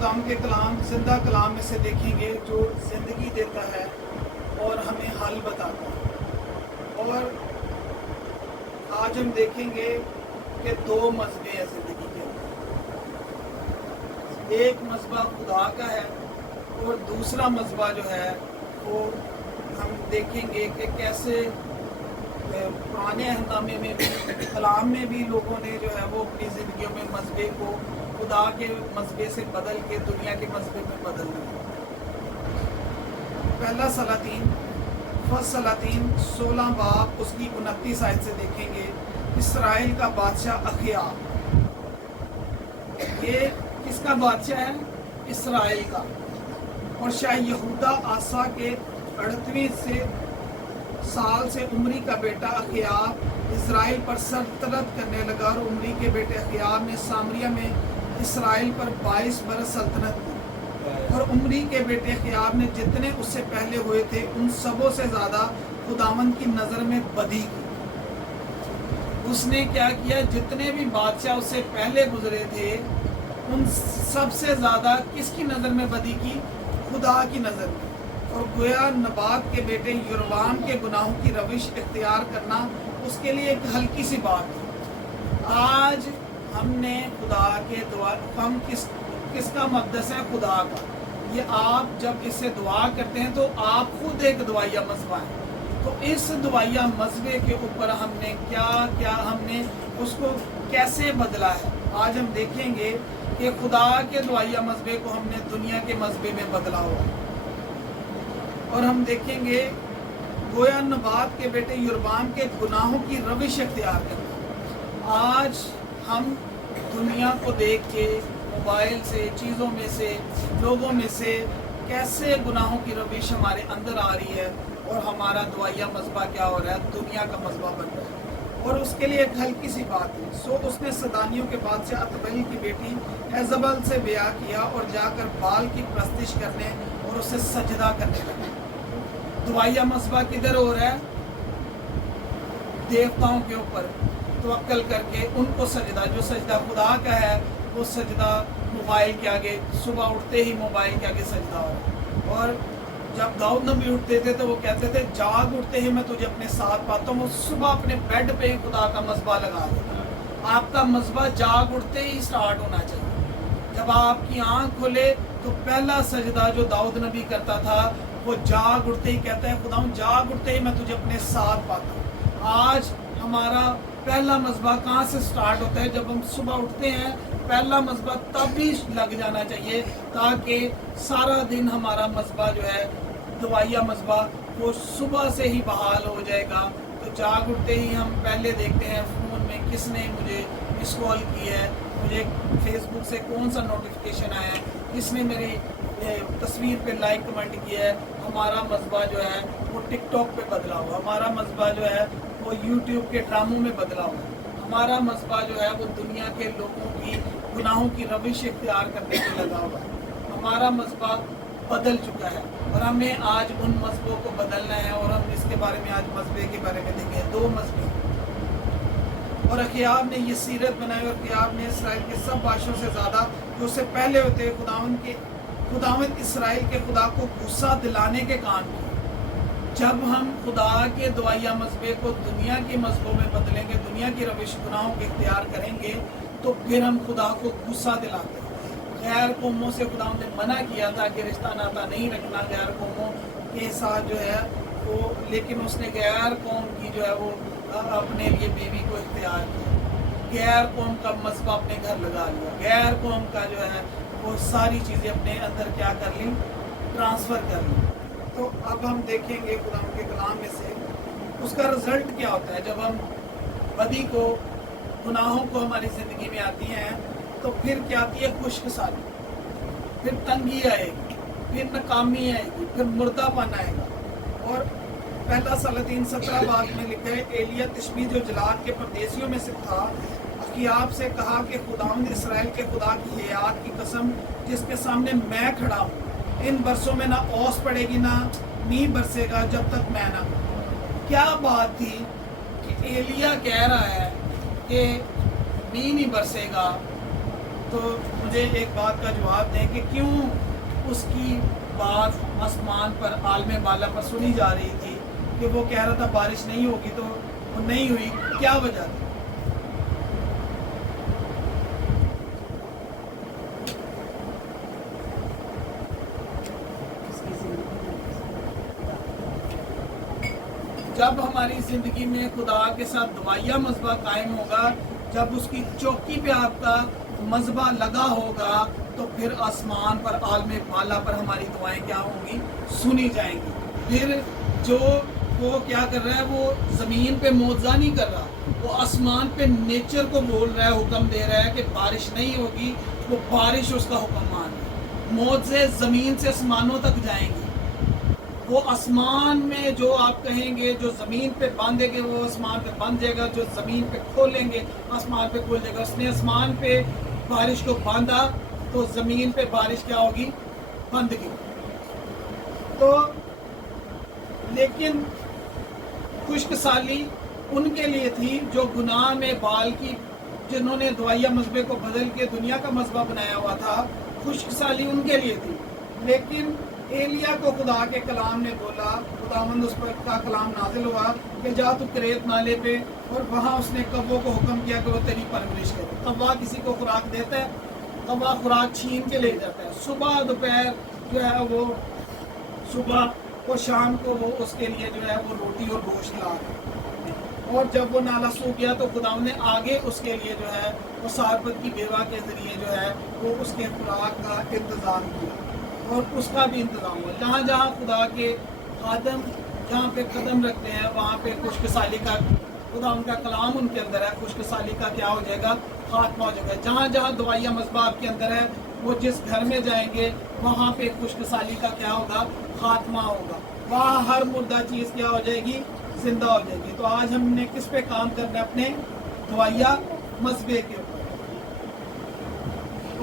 खुदाम के कलाम जिंदा कलाम में से देखेंगे जो ज़िंदगी देता है और हमें हल बताता है। और आज हम देखेंगे कि दो मजहबे हैं ज़िंदगी के अंदर। एक मजहबा खुदा का है और दूसरा मजहबा जो है वो हम देखेंगे कि कैसे पुराने अहदनामे में भी कलाम में भी लोगों ने जो है वो अपनी ज़िंदगियों में मजहबे को खुदा के मजहबे से बदल के दुनिया के मजहबे में बदल दिया। पहला सलातीन 16 बाब उसकी 29 आयत से देखेंगे। इसराइल का बादशाह अखयाब, ये किसका बादशाह है? इसराइल का। और शाह यहूदा आसा के 38वें साल से उमरी का बेटा अखयाब इसराइल पर सल्तनत करने लगा और उमरी के बेटे अखयाब ने सामरिया में इसराइल पर 22 बरस सल्तनत की। और उमरी के बेटे अखयाब ने जितने उससे पहले हुए थे उन सबों से ज़्यादा खुदावंद की नज़र में बदी की। उसने क्या किया? जितने भी बादशाह उससे पहले गुजरे थे उन सबसे ज़्यादा किसकी नज़र में बदी की? खुदा की नज़र में। और गोया नबात के बेटे यरोबाम के गुनाहों की रविश इख्तियार करना उसके लिए एक हल्की सी बात है। आज हमने खुदा के दुआ, हम किसका मक़दस है? खुदा का। ये आप जब इससे दुआ करते हैं तो आप खुद एक दुआया मज़हबा है। तो इस दुआया मज़हबे के ऊपर हमने क्या हमने उसको कैसे बदला है, आज हम देखेंगे कि खुदा के दुआया मज़हबे को हमने दुनिया के मज़हबे में बदला हुआ। और हम देखेंगे गोया नबात के बेटे यरोबाम के गुनाहों की रविश इख्तियार करना। आज हम दुनिया को देख के मोबाइल से, चीज़ों में से, लोगों में से कैसे गुनाहों की रविश हमारे अंदर आ रही है और हमारा दुआया मज़हबा क्या हो रहा है? दुनिया का मज़हबा बन रहा है। और उसके लिए एक हल्की सी बात है। सो उसने सदानियों के बादशाह अतबल की बेटी एजबल से ब्याह किया और जाकर बाल की प्रस्तिश करने और उसे सजदा करने लगा। दुआया मज़हबा किधर हो रहा है? देवताओं के ऊपर तवक्कल करके उनको सजदा, जो सजदा खुदा का है वो सजदा मोबाइल के आगे, सुबह उठते ही मोबाइल के आगे सजदा हो रहा है। और जब दाऊद नबी उठते थे तो वो कहते थे जाग उठते ही मैं तुझे अपने साथ पाता हूँ। वो सुबह अपने बेड पे ही खुदा का मज़हबा लगा देता। आपका मज़हबा जाग उठते ही स्टार्ट होना चाहिए। जब आपकी आँख खुले तो पहला सजदा जो दाऊद नबी करता था वो जाग उठते ही कहता है खुदा जाग उठते ही मैं तुझे अपने साथ पाता हूँ। आज हमारा पहला मज़हबा कहाँ से स्टार्ट होता है? जब हम सुबह उठते हैं पहला मज़हबा तब भी लग जाना चाहिए ताकि सारा दिन हमारा मज़हबा जो है दुआया मज़हबा वो सुबह से ही बहाल हो जाएगा। तो जाग उठते ही हम पहले देखते हैं फ़ोन में किसने मुझे मिस कॉल की है, मुझे फेसबुक से कौन सा नोटिफिकेशन आया है, किसने मेरी तस्वीर पे लाइक कमेंट किया है। हमारा मज़हबा जो है वो टिकटॉक पे बदला हुआ, हमारा मज़हबा जो है वो यूट्यूब के ड्रामों में बदला हुआ, हमारा मज़हबा जो है वो दुनिया के लोगों की गुनाहों की रविश इख्तियार करने में लगा हुआ है। हमारा मज़हबा बदल चुका है और हमें आज उन मज़हबों को बदलना है। और हम इसके बारे में आज मज़हबे के बारे में देखेंगे। दो मज़हबे। और अखयाब ने ये सीरत बनाई और अखयाब ने इसराइल के सब बादशाहों से ज़्यादा जो उससे पहले होते खुदावंद इसराइल के खुदा को गुस्सा दिलाने के काम किए। जब हम खुदा के दुआया मज़हबे को दुनिया के मज़हबों में बदलेंगे, दुनिया की रविश गुनाहों के इख्तियार करेंगे तो फिर हम खुदा को गुस्सा दिलाते हैं। गैर कौमों से खुदा ने मना किया था कि रिश्ता नाता नहीं रखना गैर कौमों के साथ जो है वो, लेकिन उसने गैर कौम की जो है वो अपने लिए बीवी को इख्तियार किया। गैर कौम का मज़हबा अपने घर लगा लिया। गैर कौम का जो है वो सारी चीज़ें अपने अंदर क्या कर ली? ट्रांसफ़र कर ली। तो अब हम देखेंगे खुदा के कलाम में से उसका रिज़ल्ट क्या होता है। जब हम बदी को, गुनाहों को हमारी ज़िंदगी में आती हैं तो फिर क्या आती है? खुशकसाली, फिर तंगी आएगी, फिर नाकामी आएगी, फिर मुर्दापन आएगा। और पहला सलातीन 17 बाब में लिखा है एलिया तिशबी जो जलाद के परदेशियों में से था अखयाब से कहा कि खुदावंद इसराइल के खुदा की हयात की कसम जिसके सामने मैं खड़ा हूँ, इन बरसों में ना ओस पड़ेगी ना मींह बरसेगा जब तक मैं ना। क्या बात थी कि एलिया कह रहा है कि मींह नहीं बरसेगा, تو مجھے ایک بات کا جواب دیں کہ کیوں اس کی بات آسمان پر عالم بالا پر سنی جا رہی تھی کہ وہ کہہ رہا تھا بارش نہیں ہوگی تو وہ نہیں ہوئی، کیا وجہ تھی؟ جب ہماری زندگی میں خدا کے ساتھ دوائیا مذہبہ قائم ہوگا، جب اس کی چوکی پہ آپ کا مذہبہ لگا ہوگا، تو پھر آسمان پر عالم بالا پر ہماری دعائیں کیا ہوں گی؟ سنی جائیں گی۔ پھر جو وہ کیا کر رہا ہے، وہ زمین پہ معجزہ نہیں کر رہا، وہ آسمان پہ نیچر کو بول رہا ہے، حکم دے رہا ہے کہ بارش نہیں ہوگی، وہ بارش اس کا حکم مان رہا ہے۔ معجزے زمین سے آسمانوں تک جائیں گے۔ وہ آسمان میں جو آپ کہیں گے، جو زمین پہ باندھیں گے وہ آسمان پہ باندھ جائے گا، جو زمین پہ کھولیں گے آسمان پہ کھول جائے گا۔ اس نے آسمان پہ بارش کو باندھا تو زمین پہ بارش کیا ہوگی؟ بند گئی۔ تو لیکن خشک سالی ان کے لیے تھی جو گناہ میں بال کی، جنہوں نے دوائیا مذہبے کو بدل کے دنیا کا مذہبہ بنایا ہوا تھا، خشک سالی ان کے لیے تھی۔ لیکن ایلیا کو خدا کے کلام نے بولا، خداوند اس پر کا کلام نازل ہوا کہ جا تو کریت نالے پہ، اور وہاں اس نے کبوں کو حکم کیا کہ وہ تیری پرورش کرے۔ کوا کسی کو خوراک دیتا ہے؟ کوا خوراک چھین کے لے جاتا ہے۔ صبح دوپہر جو ہے وہ، صبح اور شام کو وہ اس کے لیے جو ہے وہ روٹی اور گوشت لا ہے، اور جب وہ نالا سوکھ گیا تو خداوند نے آگے اس کے لیے جو ہے وہ سارپت کی بیوہ کے ذریعے جو ہے وہ اس کے خوراک کا انتظام کیا، اور اس کا بھی انتظام ہوا۔ جہاں جہاں خدا کے خادم جہاں پہ قدم رکھتے ہیں وہاں پہ خشک سالی کا، خدا ان کا کلام ان کے اندر ہے، خشک سالی کا کیا ہو جائے گا؟ خاتمہ ہو جائے گا۔ جہاں جہاں دوائیا مذہبہ آپ کے اندر ہے، وہ جس گھر میں جائیں گے وہاں پہ خشک سالی کا کیا ہوگا؟ خاتمہ ہوگا۔ وہاں ہر مردہ چیز کیا ہو جائے گی؟ زندہ ہو جائے گی۔ تو آج ہم نے کس پہ کام کرنا ہے؟ اپنے دوائیا مذہبے کے اوپر۔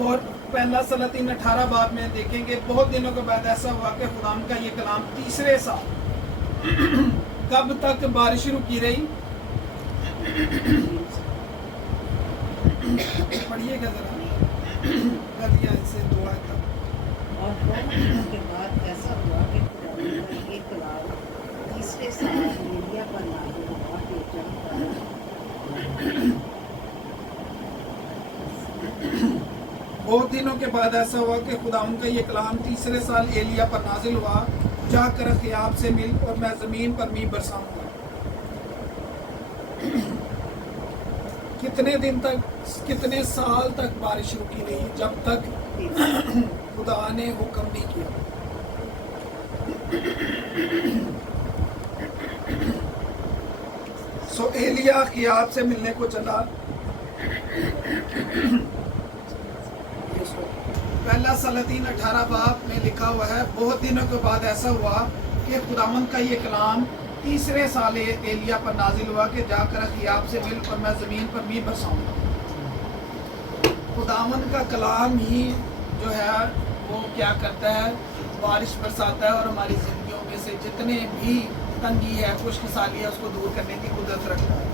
اور پہلا سلاطین 18 باب میں دیکھیں گے، بہت دنوں کے بعد ایسا ہوا کہ خدا کا یہ کلام تیسرے سال کب تک بارش رکی رہی؟ پڑھیے گا ذرا غدیہ سے دعا تک۔ اور بہت دنوں کے بعد ایسا ہوا کہ خداوند کا یہ کلام تیسرے سال ایلیا پر نازل ہوا کہ بہت دنوں کے بعد ایسا ہوا کہ خداوند کا یہ کلام تیسرے سال ایلیا پر نازل ہوا، جا کر اخیاب سے مل اور میں زمین پر می برساؤں گا۔ کتنے دن تک، کتنے سال تک بارش رکی رہی؟ جب تک خدا نے حکم نہیں کیا۔ سو ایلیا اخیاب سے ملنے کو چلا۔ پہلا سلاطین 18 باب میں لکھا ہوا ہے، بہت دنوں کے بعد ایسا ہوا کہ خداوند کا یہ کلام تیسرے سال ایلیا پر نازل ہوا کہ جا کر اخیاب سے مل اور میں زمین پر می برساؤں گا۔ خداوند کا کلام ہی جو ہے وہ کیا کرتا ہے؟ بارش برساتا ہے، اور ہماری زندگیوں میں سے جتنے بھی تنگی ہے، خشک سالی ہے، اس کو دور کرنے کی قدرت رکھتا ہے۔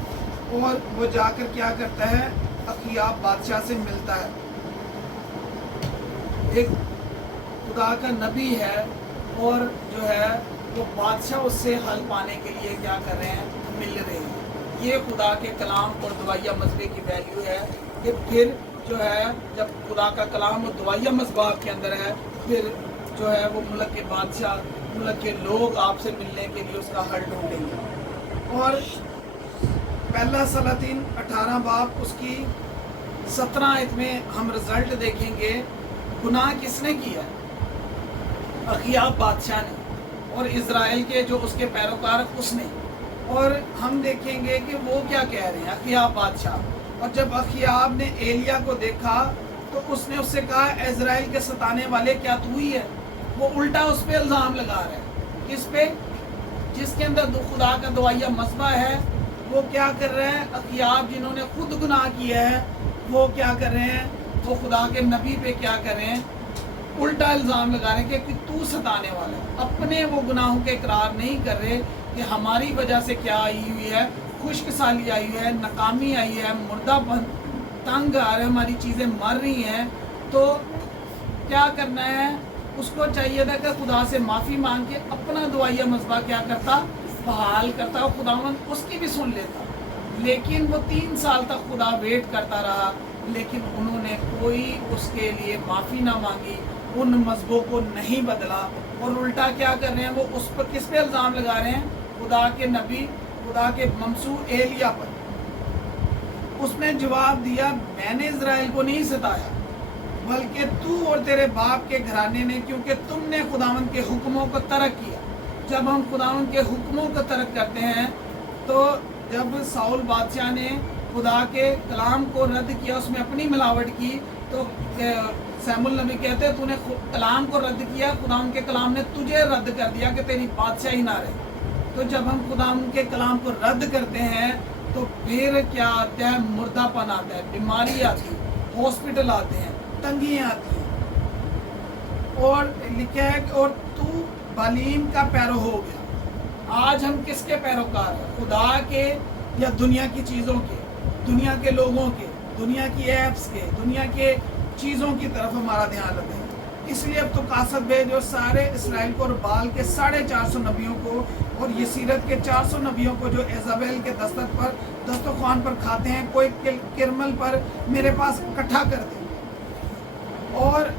اور وہ جا کر کیا کرتا ہے؟ اخیاب بادشاہ سے ملتا ہے۔ ایک خدا کا نبی ہے، اور جو ہے وہ بادشاہ اس سے حل پانے کے لیے کیا کر رہے ہیں؟ مل رہے ہیں۔ یہ خدا کے کلام اور دوائیا مذہبے کی ویلیو ہے کہ پھر جو ہے جب خدا کا کلام اور دوائیا مذہبہ آپ کے اندر ہے، پھر جو ہے وہ ملک کے بادشاہ، ملک کے لوگ آپ سے ملنے کے لیے اس کا حل ڈھونڈیں گے۔ اور پہلا سلاطین 18 باب اس کی 17 آیت میں ہم رزلٹ دیکھیں گے۔ گناہ کس نے کیا؟ اخیاب بادشاہ نے، اور اسرائیل کے جو اس کے پیروکار اس نے۔ اور ہم دیکھیں گے کہ وہ کیا کہہ رہے ہیں، اخیاب بادشاہ۔ اور جب اخیاب نے ایلیا کو دیکھا تو اس نے اس سے کہا، اسرائیل کے ستانے والے کیا تو ہی ہے؟ وہ الٹا اس پہ الزام لگا رہا ہے۔ کس پہ؟ جس کے اندر خدا کا دوائیا مذہبہ ہے، وہ کیا کر رہے ہیں؟ اخیاب جنہوں نے خود گناہ کیا ہے، وہ کیا کر رہے ہیں؟ وہ خدا کے نبی پہ کیا کر رہے ہیں؟ الٹا الزام لگا رہے ہیں کہ تو ستانے والا ہے۔ اپنے وہ گناہوں کے اقرار نہیں کر رہے کہ ہماری وجہ سے کیا آئی ہوئی ہے؟ خشک سالی آئی ہے، ناکامی آئی ہے، مردہ پن तंग आ रहे हैं, हमारी चीज़ें मर रही हैं, तो क्या करना है? उसको चाहिए था कि खुदा से माफ़ी मांग के अपना दुआया मसबा क्या करता, बहाल करता, और खुदावंद उसकी भी सुन लेता। लेकिन वो 3 साल तक खुदा वेट करता रहा, लेकिन उन्होंने कोई उसके लिए माफ़ी ना मांगी, उन मजहबों को नहीं बदला, और उल्टा क्या कर रहे हैं? वो उस पर किस पे इल्ज़ाम लगा रहे हैं? खुदा के नबी, खुदा के ममसू एलिया पर। उसने जवाब दिया, मैंने इज़राइल को नहीं सताया, बल्कि तू और तेरे बाप के घराने ने, क्योंकि तुमने खुदावंद के हुक्मों को तर्क किया। जब हम खुदावंद के हुक्मों को तर्क करते हैं, तो जब साउल बादशाह ने खुदा के कलाम को रद्द किया, उसमें अपनी मिलावट की, तो सैमुल नबी कहते हैं तूने कलाम को रद्द किया, खुदाम के कलाम ने तुझे रद्द कर दिया कि तेरी बादशाही ना रहे। तो जब हम खुदाम के कलाम को रद्द करते हैं, तो फिर क्या आता है? मुर्दापन आता है, बीमारी आती है, हॉस्पिटल आते हैं, तंगियाँ आती हैं। और लिखा है कि और तू बालीम का पैरो हो गया। आज हम किसके पैरोकार हैं? खुदा के या दुनिया की चीज़ों के, दुनिया के लोगों के, दुनिया की ऐप्स के, दुनिया के चीज़ों की तरफ हमारा ध्यान लगे। इसलिए अब तो कासद भेज और सारे इसराइल को और बाल के 450 नबियों को और यसीरत के 400 नबियों को जो इज़ाबेल के दस्तरखान पर खाते हैं, कोई किरमल पर मेरे पास इकट्ठा कर दे। और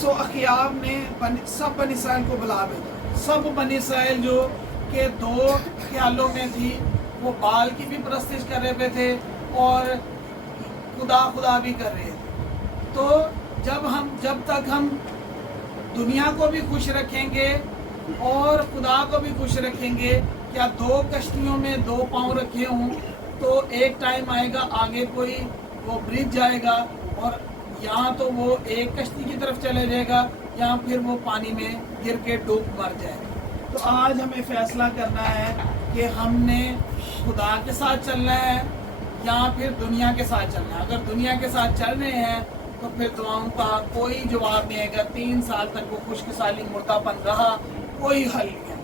सो अखियाब ने सब बनी इसराइल को बुला भेजा। सब बनी इसराइल जो के 2 ख्यालों में थी, वो बाल की भी परस्तिश कर रहे थे और खुदा भी कर रहे थे। तो जब तक हम दुनिया को भी खुश रखेंगे और खुदा को भी खुश रखेंगे, क्या 2 कश्तियों में 2 पाँव रखे हों, तो एक टाइम आएगा आगे कोई वो ब्रिज जाएगा और यहाँ तो वो एक कश्ती की तरफ चले जाएगा, या फिर वो पानी में गिर के डूब मर जाएगा। तो आज हमें फैसला करना है कि हमने खुदा के साथ चलना है या फिर दुनिया के साथ चलना है। अगर दुनिया के साथ चल रहे हैं तो फिर दुआओं का कोई जवाब नहीं आएगा। 3 साल तक वो खुशकिसाली मुर्दापन रहा, कोई हल नहीं है।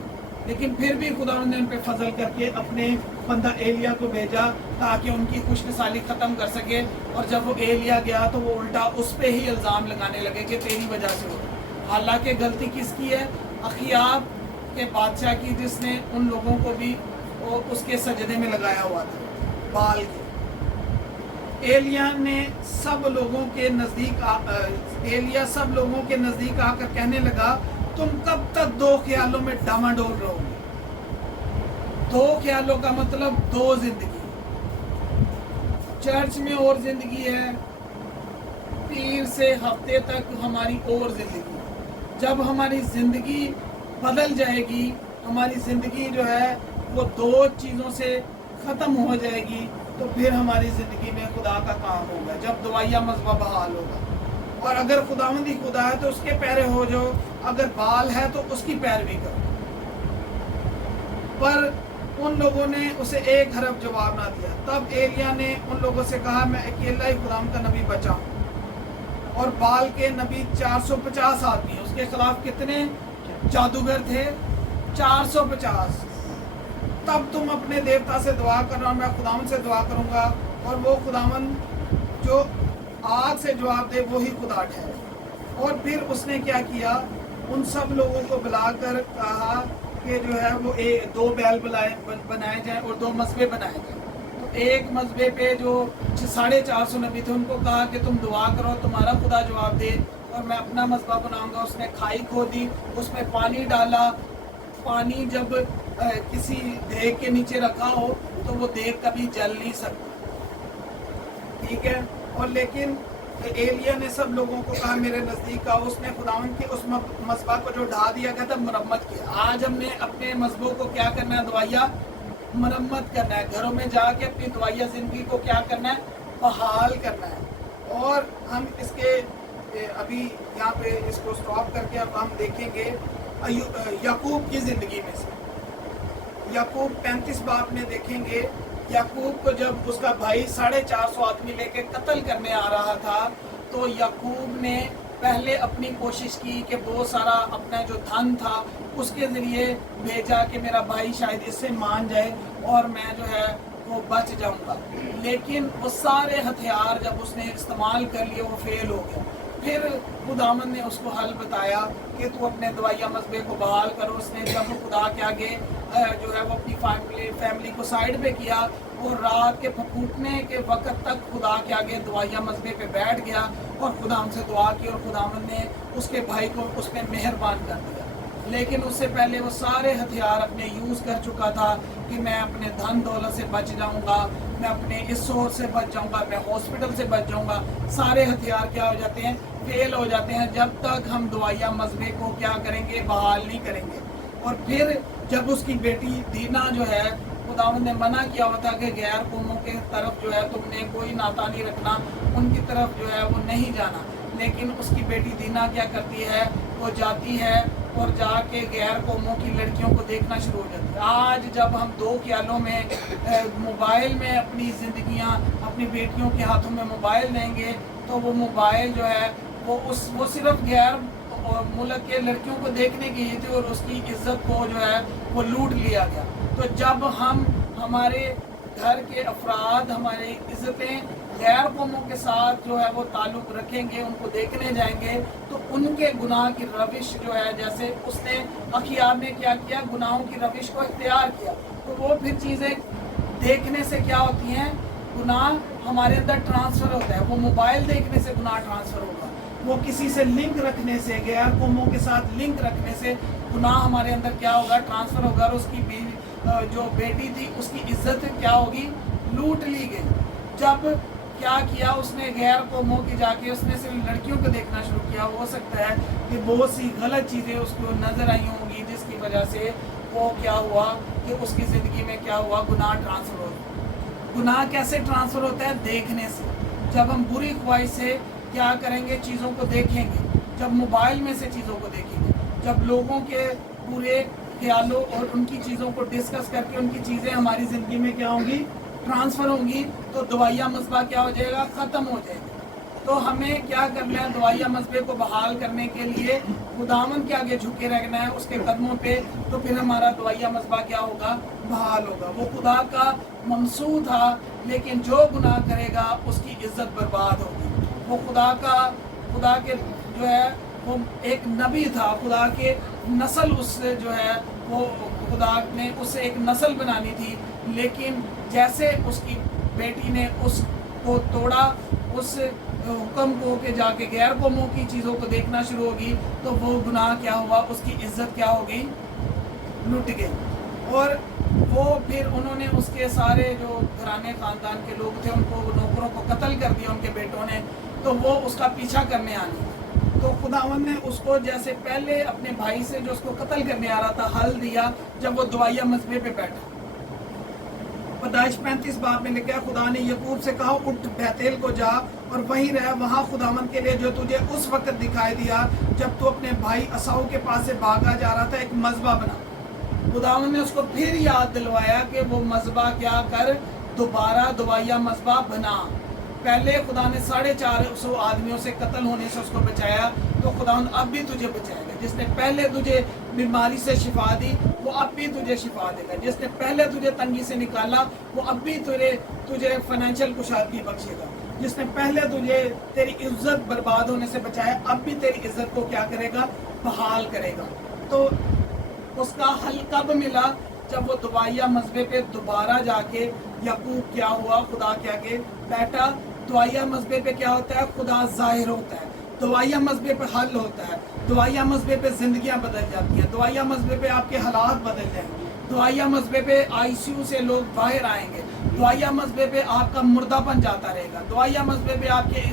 लेकिन फिर भी खुदा ने उन पर फजल करके अपने बंदा एलिया को भेजा ताकि उनकी खुशकिसाली ख़त्म कर सके। और जब वो एलिया गया तो वो उल्टा उस पर ही इल्ज़ाम लगाने लगे कि तेरी वजह से हो। हालांकि गलती किसकी है? अखियाब के बादशाह की, जिसने उन लोगों को भी उसके सजदे में लगाया हुआ था, बाल के। एलिया ने सब लोगों के नज़दीक आकर कहने लगा, तुम कब तक 2 ख्यालों में डामाडोल रहोगे? 2 ख्यालों का मतलब 2 जिंदगी। चर्च में और जिंदगी है, पीर से हफ्ते तक हमारी और जिंदगी। जब हमारी जिंदगी बदल जाएगी, हमारी जिंदगी जो है वो 2 चीज़ों से ख़त्म हो जाएगी, तो फिर हमारी ज़िंदगी में खुदा का काम होगा। जब दुआया मज़हबा बहाल होगा। और अगर खुदावंदी खुदा है तो उसके पैरे हो जाओ, अगर बाल है तो उसकी पैरवी करो। पर उन लोगों ने उसे 1 हरफ जवाब ना दिया। तब एलिया ने उन लोगों से कहा, मैं अकेला ही खुदाम का नबी बचा हूँ। और बाल के नबी 450 आदमी, उसके खिलाफ कितने जादूगर थे? 450। तब तुम अपने देवता से दुआ करना और मैं खुदावन से दुआ करूँगा, और वो खुदावन जो आग से जवाब दे वो ही खुदा ठहरे। और फिर उसने क्या किया? उन सब लोगों को बुलाकर कहा कि जो है वो 2 बैल बनाए जाएं और 2 मसबे बनाए जाएं। तो एक मसबे पे जो 450 नबी थे, उनको कहा कि तुम दुआ करो, तुम्हारा खुदा जवाब दे, और मैं अपना मसबा बनाऊँगा। उसने खाई खोदी, उसमें पानी डाला। पानी जब किसी देग के नीचे रखा हो तो वो देग कभी जल नहीं सकता, ठीक है। और लेकिन एलिया ने सब लोगों को कहा मेरे नज़दीक आओ। उसने खुदावन के उस मसबा को जो ढा दिया गया था, मरम्मत किया। आज हमने अपने मसबों को क्या करना है? दुआया मरम्मत करना है। घरों में जाके अपनी दुआया ज़िंदगी को क्या करना है? बहाल करना है। और हम इसके अभी यहाँ पे इसको स्टॉप करके अब हम देखेंगे याकूब की ज़िंदगी में से। याकूब 35 बाब में देखेंगे, याकूब को जब उसका भाई 450 आदमी लेके कत्ल करने आ रहा था, तो याकूब ने पहले अपनी कोशिश की कि बहुत सारा अपना जो धन था उसके ज़रिए भेजा कि मेरा भाई शायद इससे मान जाए और मैं जो है वो बच जाऊंगा। लेकिन वो सारे हथियार जब उसने इस्तेमाल कर लिए वो फेल हो गया। फिर खुदावन ने उसको हल बताया कि तू अपने दवाइया मजबे को बहाल करो। उसने जब खुदा के आगे जो है वो अपनी फैमिली को साइड पे किया और रात के फूटने के वक्त तक खुदा के आगे दवाइया मजबे पे बैठ गया और खुदा से दुआ की और खुदावन ने उसके भाई को उस पर मेहरबान कर दिया। लेकिन उससे पहले वो सारे हथियार अपने यूज़ कर चुका था कि मैं अपने धन दौलत से बच जाऊंगा, मैं अपने इस सोर से बच जाऊंगा, मैं हॉस्पिटल से बच जाऊंगा। सारे हथियार क्या हो जाते हैं, फेल हो जाते हैं जब तक हम दवाइया मजबे को क्या करेंगे, बहाल नहीं करेंगे। और फिर जब उसकी बेटी दीना जो है, खुदावंद ने मना किया हुआ था कि गैर कौमों के तरफ जो है तुमने कोई नाता नहीं रखना, उनकी तरफ जो है वो नहीं जाना। लेकिन उसकी बेटी दीना क्या करती है, वो जाती है और जाके गैर कौमों की लड़कियों को देखना शुरू हो जाती है। आज जब हम दो ख्यालों में मोबाइल में अपनी ज़िंदगियां अपनी बेटियों के हाथों में मोबाइल देंगे तो वो मोबाइल जो है वो सिर्फ गैर मुल्क के लड़कियों को देखने की थी और उसकी इज्जत को जो है वो लूट लिया गया। तो जब हम हमारे घर के अफराद हमारी इज्जतें गैर कौमों के साथ जो है वो ताल्लुक़ रखेंगे, उनको देखने जाएंगे, तो उनके गुनाह की रविश जो है, जैसे उसने अखियाब ने क्या किया, गुनाहों की रविश को इख्तियार किया, तो वो फिर चीज़ें देखने से क्या होती हैं, गुनाह हमारे अंदर ट्रांसफ़र होता है। वो मोबाइल देखने से गुनाह ट्रांसफ़र होगा, वो किसी से लिंक रखने से, गैर कौमों के साथ लिंक रखने से गुनाह हमारे अंदर क्या होगा, ट्रांसफ़र होगा। और उसकी जो बेटी थी उसकी इज्जत क्या होगी, लूट ली गई। जब क्या किया उसने, गैर कौमों की जाके उसने सिर्फ लड़कियों को देखना शुरू किया। हो सकता है कि बहुत सी गलत चीज़ें उसको नज़र आई होंगी जिसकी वजह से वो क्या हुआ कि उसकी ज़िंदगी में क्या हुआ, गुनाह ट्रांसफ़र हो। गुनाह कैसे ट्रांसफ़र होता है, देखने से। जब हम बुरी ख्वाहिश से क्या करेंगे, चीज़ों को देखेंगे, जब मोबाइल में से चीज़ों को देखेंगे, जब लोगों के पूरे ख्यालों और उनकी चीज़ों को डिस्कस करके उनकी चीज़ें हमारी ज़िंदगी में क्या होंगी, ट्रांसफ़र होंगी, तो दवाइया मसबा क्या हो जाएगा, ख़त्म हो जाएगा। तो हमें क्या करना है, दवाइया मसबे को बहाल करने के लिए खुदावंद के आगे झुके रहना है, उसके कदमों पे, तो फिर हमारा दवाइया मसबा क्या होगा, बहाल होगा। वो खुदा का ममसू था, लेकिन जो गुनाह करेगा उसकी इज्जत बर्बाद होगी। वो खुदा के जो है वो एक नबी था, खुदा के नस्ल उससे जो है वो खुदा ने उससे एक नस्ल बनानी थी, लेकिन जैसे उसकी बेटी ने उसको तोड़ा, उस हुक्म को के जाके गैर कौमों की चीज़ों को देखना शुरू होगी, तो वो गुनाह क्या हुआ, उसकी इज्जत क्या होगी, लुट गई। और वो फिर उन्होंने उसके सारे जो घराने ख़ानदान के लोग थे उनको, नौकरों को कत्ल कर दिया उनके बेटों ने, तो वो उसका पीछा करने आने। तो खुदावंद ने उसको जैसे पहले अपने भाई से जो उसको कत्ल करने आ रहा था हल दिया, जब वो दवाइया मजबे पे बैठा। पैदाइश 35 बाब में लिखा, खुदा ने यकूब से कहा, उठ बैतेल को जा और वहीं रह, वहाँ खुदावंद के लिए जो तुझे उस वक्त दिखाई दिया जब तू अपने भाई असाऊ के पास से भागा जा रहा था, एक मजबा बना। खुदावंद ने उसको फिर याद दिलवाया कि वो मजबा क्या कर, दोबारा दवाइया मजबा बना। पहले खुदा ने 450 आदमियों से कत्ल होने से उसको बचाया, तो खुदावंद अब भी तुझे बचाएगा। जिसने पहले तुझे बीमारी से शिफा दी वो अब भी तुझे शिफा देगा। जिसने पहले तुझे तंगी से निकाला वो अब भी तुझे फाइनेंशियल कुशादगी बख्शेगा। जिसने पहले तुझे तेरी इज्जत बर्बाद होने से बचाया, अब भी तेरी इज्जत को क्या करेगा, बहाल करेगा। तो उसका हल कब मिला, जब वो दवाइया मजबे पे दोबारा जाके याकूब क्या हुआ, खुदा के आगे बैठा। दवाइया मजबे पे क्या होता है, खुदा जाहिर होता है। दवाइया मजबे पे हल होता है। दवाइया मजबे पे जिंदगियां बदल जाती हैं। दवाइया मजबे पे आपके हालात बदल जाएंगे। दवाइया मजबे पे आईसीयू से लोग बाहर आएंगे। दवाइया मजबे पे आपका मुर्दापन जाता रहेगा। दवाइया मजबे पे आपके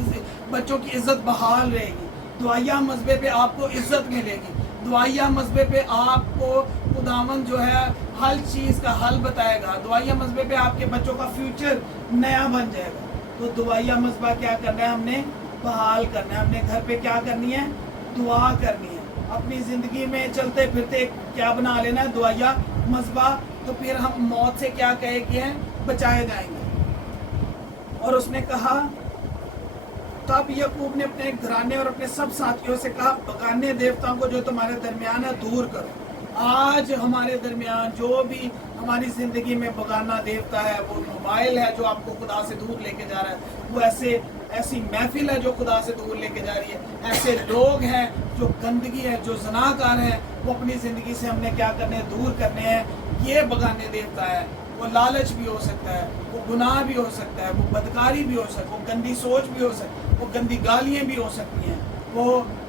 बच्चों की इज्जत बहाल रहेगी। दवाइया मजबे पे आपको इज्जत मिलेगी। दवाइया मजबे पे आपको खुदावंद जो है हर चीज़ का हल बताएगा। दवाइया मजबे पे आपके बच्चों का फ्यूचर नया बन जाएगा। तो दवाइया मजबा क्या करना है, हमने बहाल करना है। अपने घर पे क्या करनी है, दुआ करनी है। अपनी ज़िंदगी में चलते फिरते क्या बना लेना है, दवाइया मजबा। तो फिर हम मौत से क्या कहे कि हैं, बचाए जाएंगे। और उसने कहा, तब याकूब ने अपने घराने और अपने सब साथियों से कहा, बगाने देवताओं को जो तुम्हारे दरमियान है दूर करो। आज हमारे दरमियान जो भी हमारी ज़िंदगी में बगाना देवता है, वो मोबाइल है जो आपको खुदा से दूर लेके जा रहा है, वो ऐसी महफिल है जो खुदा से दूर लेके जा रही है, ऐसे लोग हैं जो गंदगी है, जो ज़नाकार हैं, वो अपनी ज़िंदगी से हमने क्या करने हैं, दूर करने हैं। ये बगाने देवता है। वो लालच भी हो सकता है, वो गुनाह भी हो सकता है, वो बदकारी भी हो सकता है, वो गंदी सोच भी हो सकती है, वो गंदी गालियाँ भी हो सकती हैं,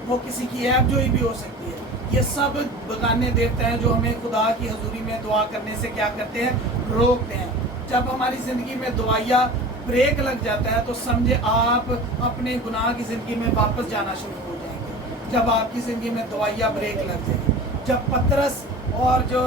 वो किसी की ऐबजोई भी हो सकती है। ये सब बगाने देवता हैं जो हमें खुदा की हजूरी में दुआ करने से क्या करते हैं, रोकते हैं। जब हमारी ज़िंदगी में दुआया ब्रेक लग जाता है तो समझे आप अपने गुनाह की ज़िंदगी में वापस जाना शुरू हो जाएंगे। जब आपकी ज़िंदगी में दुआया ब्रेक लग जाएगी, जब पतरस और जो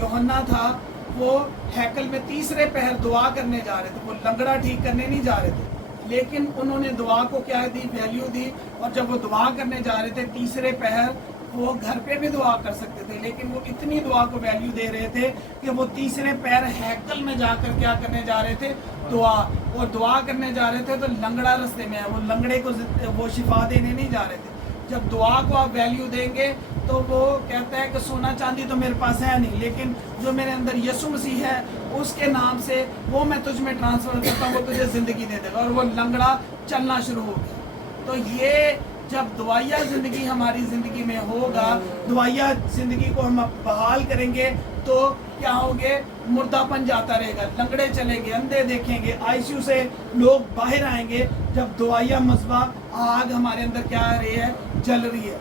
यूहन्ना था वो हैकल में तीसरे पहर दुआ करने जा रहे थे, वो लंगड़ा ठीक करने नहीं जा रहे थे, लेकिन उन्होंने दुआ को क्या दी, वैल्यू दी। और जब वो दुआ करने जा रहे थे तीसरे पहर, वो घर पे भी दुआ कर सकते थे, लेकिन वो इतनी दुआ को वैल्यू दे रहे थे कि वो तीसरे पैर हैकल में जाकर क्या करने जा रहे थे, दुआ। और दुआ करने जा रहे थे तो लंगड़ा रास्ते में है, वो लंगड़े को वो शिफा देने नहीं जा रहे थे। जब दुआ को आप वैल्यू देंगे तो वो कहता है कि सोना चांदी तो मेरे पास है नहीं, लेकिन जो मेरे अंदर यीशु मसीह है उसके नाम से वो मैं तुझ में ट्रांसफ़र करता हूँ, वो तुझे ज़िंदगी दे देगा। और वो लंगड़ा चलना शुरू हो गया। तो ये जब दुआया ज़िंदगी हमारी ज़िंदगी में होगा, दुआया ज़िंदगी को हम बहाल करेंगे तो क्या होंगे, मुर्दापन जाता रहेगा, लंगड़े चलेंगे, अंधे देखेंगे, आईसीयू से लोग बाहर आएंगे। जब दुआया मज़बा आग हमारे अंदर क्या आ रही है, जल रही है।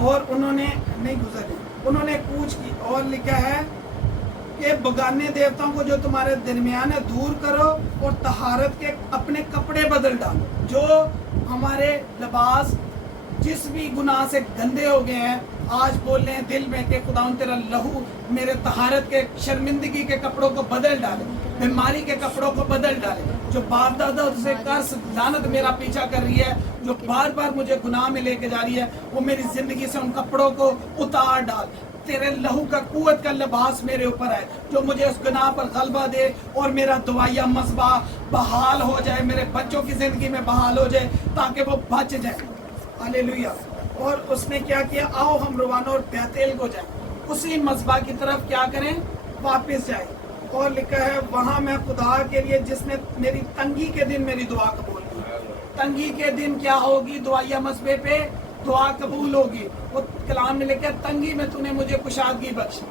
और उन्होंने नहीं गुजरी, उन्होंने पूछ की और लिखा है कि बगाने देवताओं को जो तुम्हारे दरमियान है दूर करो और तहारत के अपने कपड़े बदल डालो। जो हमारे लिबास जिस भी गुनाह से गंदे हो गए हैं, आज बोल रहे हैं दिल में कि खुदावंद तेरा लहू मेरे तहारत के शर्मिंदगी के कपड़ों को बदल डाले, बीमारी के कपड़ों को बदल डाले। जो बाप दादा से कर्ज लानत मेरा पीछा कर रही है, जो बार बार मुझे गुनाह में लेके जा रही है, वो मेरी जिंदगी से उन कपड़ों को उतार डाल। तेरे लहू का कुव्वत का लिबास मेरे ऊपर है जो मुझे उस गुनाह पर गलबा दे और मेरा दुआया मज़बा बहाल हो जाए, मेरे बच्चों की जिंदगी में बहाल हो जाए ताकि वो बच जाए। हालेलुया। और उसने क्या किया, आओ हम रवाना और बैतेल को जाएं, उसी मज़बा की तरफ क्या करें, वापस जाए। और लिखा है वहाँ मैं खुदा के लिए जिसने मेरी तंगी के दिन मेरी दुआ कबूल की। तंगी के दिन क्या होगी, दुआया मज़बे पे दुआ कबूल होगी। वो कलाम में लिखा तंगी में तूने मुझे कुशादगी बख्शी।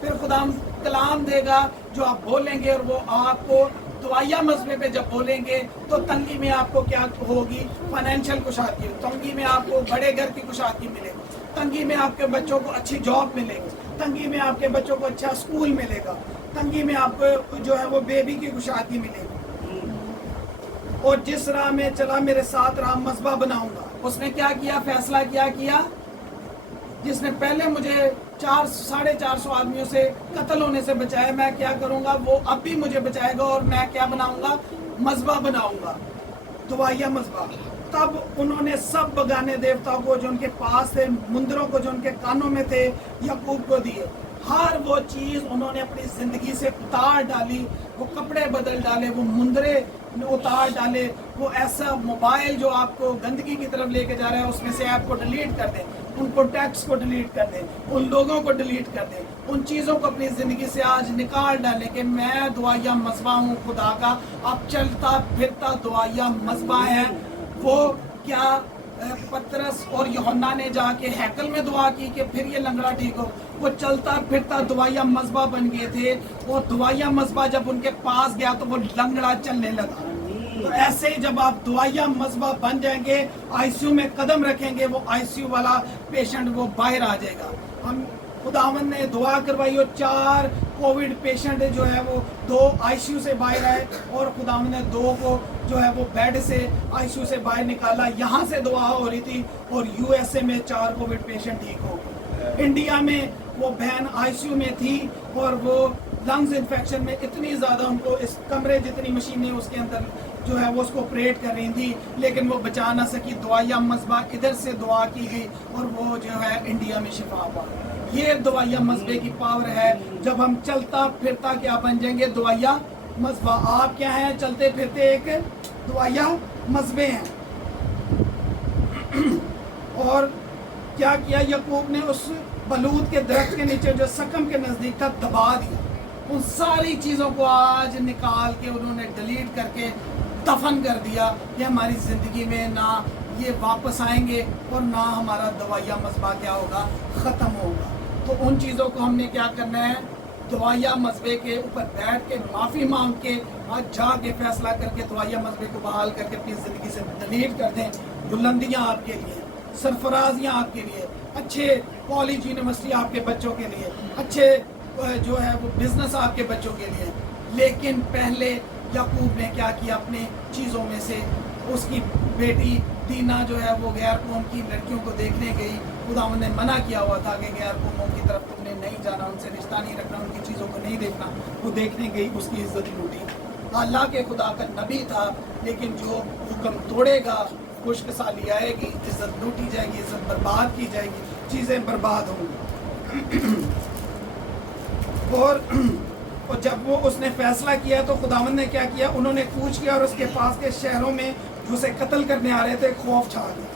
फिर खुदा कलाम देगा जो आप बोलेंगे और वो आपको दुआया मज़बे पे जब बोलेंगे तो तंगी में आपको क्या होगी, फाइनेंशियल कुशादगी। तंगी में आपको बड़े घर की कुशादगी मिलेगी, तंगी में आपके बच्चों को अच्छी जॉब मिलेगी, तंगी में आपके बच्चों को अच्छा स्कूल मिलेगा, तंगी में आपको जो है वो बेबी की कुशादगी मिलेगी। और जिस राह में चला मेरे साथ राह मज़बा बनाऊंगा। उसने क्या किया, फैसला क्या किया, जिसने पहले मुझे 400-450 आदमियों से कत्ल होने से बचाया, मैं क्या करूंगा, वो अब भी मुझे बचाएगा और मैं क्या बनाऊंगा, मज़बा बनाऊंगा, दुआया मज़बा। तब उन्होंने सब बगाने देवताओं को जो उनके पास थे, मुंदरों को जो उनके कानों में थे, याकूब को दिए। हर वो चीज़ उन्होंने अपनी ज़िंदगी से उतार डाली, वो कपड़े बदल डाले, वो मुंदरे उतार डाले, वो ऐसा मोबाइल जो आपको गंदगी की तरफ लेके जा रहा है उसमें से ऐप को डिलीट कर दें, उन कॉन्टैक्ट्स को डिलीट कर दें, उन लोगों को डिलीट कर दें, उन चीज़ों को अपनी ज़िंदगी से आज निकाल डालें कि मैं दुआया मज़बा हूँ खुदा का। अब चलता फिरता दुआया मज़बा है। वो क्या पतरस और यूहन्ना ने जाके हैकल में दुआ की कि फिर ये लंगड़ा ठीक हो। वो चलता फिरता दुआया मज़बा बन गए थे और दुआया मज़बा जब उनके पास गया तो वो लंगड़ा चलने लगा। तो ऐसे ही जब आप दुआया मज़बा बन जाएंगे, आईसीयू में कदम रखेंगे, वो आईसीयू वाला पेशेंट वो बाहर आ जाएगा। हम खुदावंद ने दुआ करवाई और 4 कोविड पेशेंट जो है वो 2 आईसीयू से बाहर आए और खुदावंद ने 2 को जो है वो बेड से आईसीयू से बाहर निकाला। यहाँ से दुआ हो रही थी और यूएसए में 4 कोविड पेशेंट ठीक हो गए। इंडिया में वो बहन आईसीयू में थी और वो लंग्स इन्फेक्शन में इतनी ज़्यादा, उनको इस कमरे जितनी मशीनें उसके अंदर जो है वो उसको ऑपरेट कर रही थी, लेकिन वो बचा ना सकी। दुआया मज़बा इधर से दुआ की गई और वो जो है इंडिया में शिफा पा। ये दुआया मज़बे की पावर है। जब हम चलता फिरता क्या बन जाएंगे, दुआया मज़बा। आप क्या हैं, चलते फिरते एक दुआया मज़बे हैं। और क्या किया, यकूब ने उस बलूत के दरख्त के नीचे जो सकम के नज़दीक था दबा दिया। उन सारी चीज़ों को आज निकाल के उन्होंने डिलीट करके दफन कर दिया कि हमारी ज़िंदगी में ना ये वापस आएंगे और ना हमारा दवाइया मज़बा क्या होगा, ख़त्म होगा। तो उन चीज़ों को हमने क्या करना है, दवाइया मज़बे के ऊपर बैठ के माफ़ी मांग के आज जाके फैसला करके दवाइया मज़बे को बहाल करके अपनी ज़िंदगी से डिलीट कर दें। बुलंदियाँ आपके लिए, सरफराजियाँ आपके लिए, अच्छे कॉलेज यूनिवर्सिटी आपके बच्चों के लिए, अच्छे जो है वो बिज़नेस आपके बच्चों के लिए। लेकिन पहले याकूब ने क्या किया, अपने चीज़ों में से उसकी बेटी दीना जो है वो गैर कौम की लड़कियों को देखने गई। खुदावंद ने मना किया हुआ था कि गैर कौमों की तरफ तुमने नहीं जाना, उनसे रिश्ता नहीं रखना, उनकी चीज़ों को नहीं देखना। वो देखने गई, उसकी इज्जत लूटी। अल्लाह के खुदा का नबी था, लेकिन जो हुक्म तोड़ेगा खुशकसाली आएगी, इज्जत लूटी जाएगी, इज्जत बर्बाद की जाएगी, चीज़ें बर्बाद होंगी। और जब वो उसने फैसला किया तो खुदावंद ने क्या किया, उन्होंने कूच किया और उसके पास के शहरों में जो उसे कत्ल करने आ रहे थे खौफ छा गया।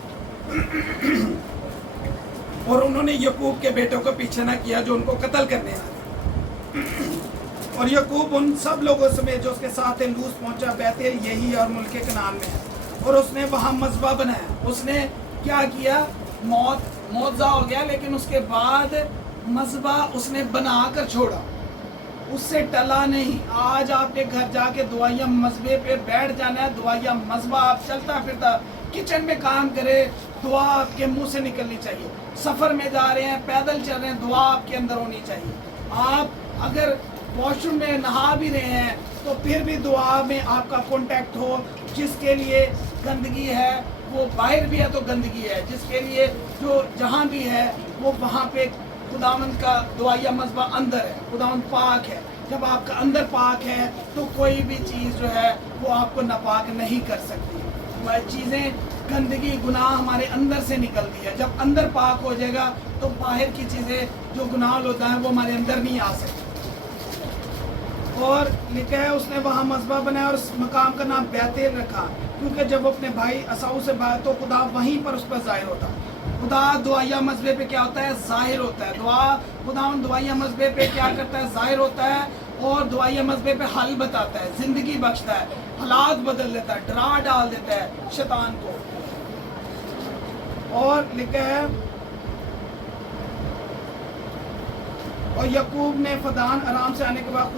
और उन्होंने यकूब के बेटों को पीछे न किया जो उनको कत्ल करने आ रहे। और यकूब उन सब लोगों समेत जो उसके साथ थे लूस पहुंचा बैतेल, यही और मुल्क कनान में, और उसने वहाँ मज़बा बनाया। उसने क्या किया, मौजा हो गया, लेकिन उसके बाद मज़बा उसने बना कर छोड़ा, उससे टला नहीं। आज आपके घर जाके दुआया मज़बे पे बैठ जाना है, दुआया मज़बा आप चलता फिरता किचन में काम करे, दुआ आपके मुंह से निकलनी चाहिए। सफ़र में जा रहे हैं, पैदल चल रहे हैं, दुआ आपके अंदर होनी चाहिए। आप अगर वॉशरूम में नहा भी रहे हैं तो फिर भी दुआ में आपका कॉन्टैक्ट हो। जिसके लिए गंदगी है वो बाहर भी है तो गंदगी है, जिसके लिए जो जहाँ भी है वो वहाँ पे खुदावंद का दुआया मज़बा अंदर है, खुदावंद पाक है। जब आपका अंदर पाक है तो कोई भी चीज़ जो है वो आपको नापाक नहीं कर सकती। वह चीज़ें, गंदगी, गुनाह हमारे अंदर से निकलती है। जब अंदर पाक हो जाएगा तो बाहर की चीज़ें जो गुनाह होता है वो हमारे अंदर नहीं आ सकती। और लिखा है उसने वहाँ मज़बा बनाया और उस मकाम का नाम बैतेल रखा, क्योंकि जब अपने भाई असाऊ से बात तो खुदा वहीं पर उस पर ज़ाहिर होता। खुदा दुआया मज़बे पे क्या होता है, ज़ाहिर होता है। खुदा दुआया मज़बे पे क्या करता है, ज़ाहिर होता है, और दुआया मज़बे पे हल बताता है, ज़िंदगी बख्शता है, हालात बदल देता है, डरा डाल देता है शैतान को। और लिखा है और यकूब ने फदान आराम से आने के बाद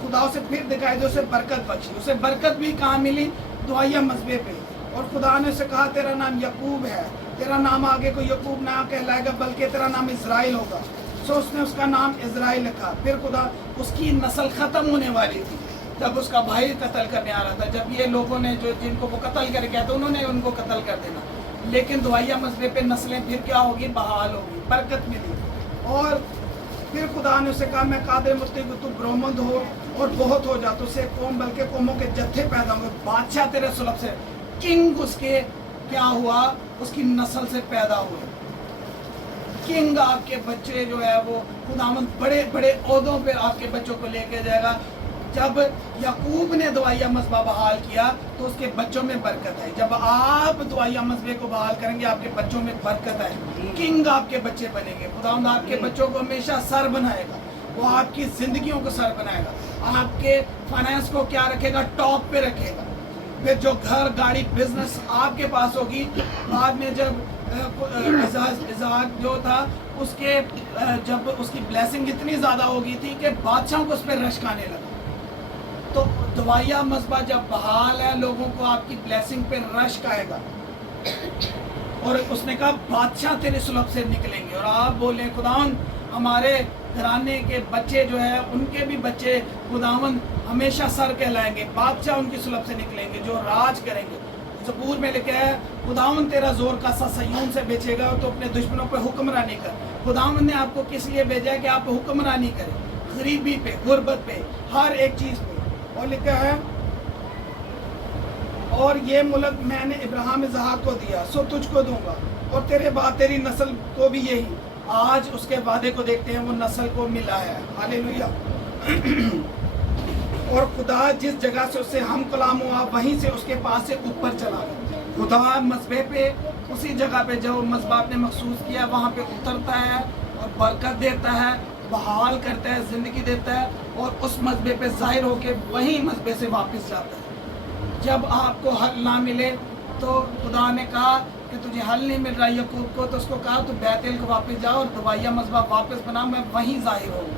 खुदा से फिर दिखाई दे, उसे बरकत बख्शी। उसे बरकत भी कहाँ मिली, दुआया मज़बे पे। और खुदा ने उसे कहा तेरा नाम यकूब है, तेरा नाम आगे को यकूब ना कहलाएगा बल्कि तेरा नाम इज़राइल होगा। सो उसने उसका नाम इज़राइल रखा। फिर खुदा, उसकी नस्ल ख़त्म होने वाली थी जब उसका भाई कत्ल करने आ रहा था। जब ये लोगों ने जो जिनको वो कत्ल कर गया था उन्होंने उनको कत्ल कर देना, लेकिन दुआया मज़बे पे नस्लें फिर क्या होगी, बहाल होगी, बरकत मिली। और फिर खुदा ने उसे कहा मैं कादिर मुत्तक़ी, तू ब्रोमंद हो और बहुत हो जा, तुझसे कौम बल्कि कौमों के जत्थे पैदा होंगे, बादशाह तेरे सुलभ से, किंग उसके क्या हुआ, उसकी नस्ल से पैदा हुए। किंग आपके बच्चे जो है वो खुदावंद बड़े बड़े ओहदों पे आपके बच्चों को लेके जाएगा। जब याकूब ने दुआया मज़बा बहाल किया तो उसके बच्चों में बरकत है। जब आप दुआया मज़बे को बहाल करेंगे आपके बच्चों में बरकत है, किंग आपके बच्चे बनेंगे। खुदावंद आपके बच्चों को हमेशा सर बनाएगा, वो आपकी ज़िंदगियों को सर बनाएगा, आपके फाइनेंस को क्या रखेगा, टॉप पे रखेगा। फिर जो घर, गाड़ी, बिजनेस आपके पास होगी। बाद में जब इज़हाक जो था उसके जब उसकी ब्लेसिंग इतनी ज़्यादा हो गई थी कि बादशाहों को उस पर रश्क आने लगा। तो दुआया मज़बा जब बहाल है, लोगों को आपकी ब्लेसिंग पे रश्क आएगा। और उसने कहा बादशाह तेरे सुलभ से निकलेंगे। और आप बोले खुदावंद हमारे घराने के बच्चे जो है उनके भी बच्चे खुदावंद हमेशा सर कहलाएंगे, बादशाह उनकी सुलभ से निकलेंगे जो राज करेंगे। ज़बूर में लिखा है खुदावंद तेरा जोर का सा सय्योन से बेचेगा तो अपने दुश्मनों पर हुक्मरानी कर। खुदावंद ने आपको किस लिए भेजा है कि आप हुक्मरानी करें, गरीबी पे, गुर्बत पे, हर एक चीज़ पे। और लिखा है और ये मुल्क मैंने इब्राहिम इज़हाक को दिया सो तुझको दूंगा और तेरे बाद तेरी नस्ल को भी यही। आज उसके वादे को देखते हैं, वो नस्ल को मिला है। हालेलुया। और खुदा जिस जगह से उससे हम कलाम हुआ वहीं से उसके पास से ऊपर चला गया। खुदा मसबे पे उसी जगह पे जो मसबा आपने मखसूस किया वहाँ पे उतरता है और बरकत देता है, बहाल करता है, ज़िंदगी देता है और उस मसबे पे ज़ाहिर होके वही मसबे से वापस जाता है। जब आपको हल ना मिले तो खुदा ने कहा कि तुझे हल नहीं मिल रहा यकूब को, तो उसको कहा तो बैतल को वापस जाओ और दवाइया मसबा वापस बना, मैं वहीं ज़ाहिर हूँ।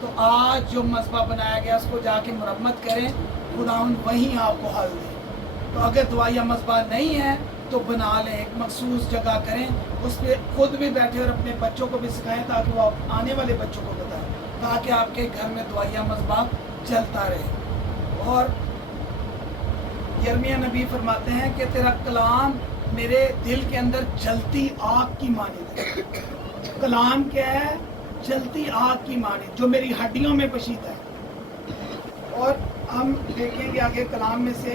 तो आज जो मसबा बनाया गया उसको जाके मुरम्मत करें, खुदावंद वहीं आपको हल दे। तो अगर दवाइया मसबा नहीं है तो बना लें, एक मखसूस जगह करें, उस पर खुद भी बैठे और अपने बच्चों को भी सिखाएं ताकि वो आने वाले बच्चों को बताएं, ताकि आपके घर में दवाइया मसबा चलता रहे। और यिर्मयाह नबी फरमाते हैं कि तेरा कलाम मेरे दिल के अंदर जलती आग की मानिंद है। कलाम क्या है? जलती आग की मानिंद, जो मेरी हड्डियों में पशीता है। और हम देखेंगे आगे कलाम में से